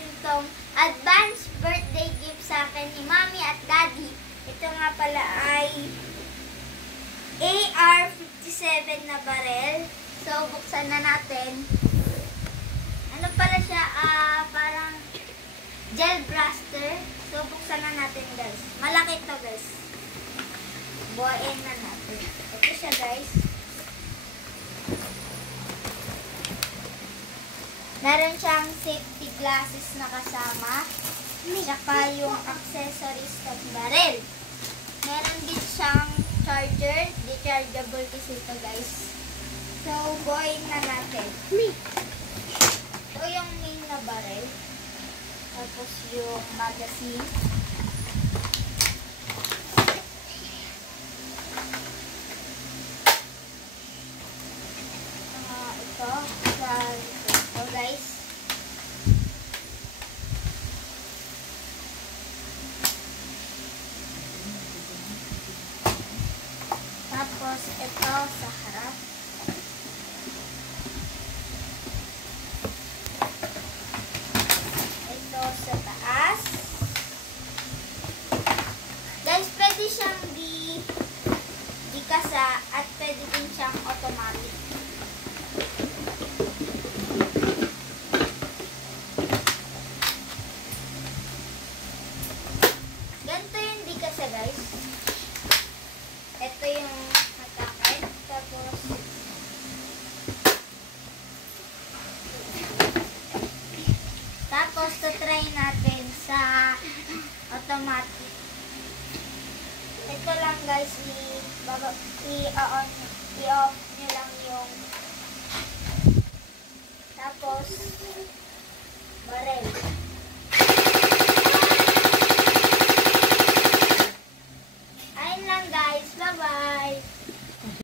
natin tong advance birthday gift sa akin ni Mommy at Daddy. Ito nga pala ay AR-57 na barel. So, buksan na natin. Ano pala siya? Parang gel blaster. So, buksan na natin, guys. Malaki to, guys. Buhain na natin. Ito siya, guys. Meron siyang safety glasses na kasama. Tsaka yung accessories ng barel. Meron din siyang charger. Dechargeable kasi ito, guys. So, buhain na natin. Ito yung main na barel. Tapos yung magazine. Ito guys. Tapos ito sa harap. Ito sa taas. Guys, pwede siyang di kasa at pwede din siyang automatic. Ganito yung di kasa, guys. Ito yung attacker. Tapos try natin sa automatic. Ito lang, guys, i-off nyo lang yung tapos barel. Ayun lang, guys. Bye-bye!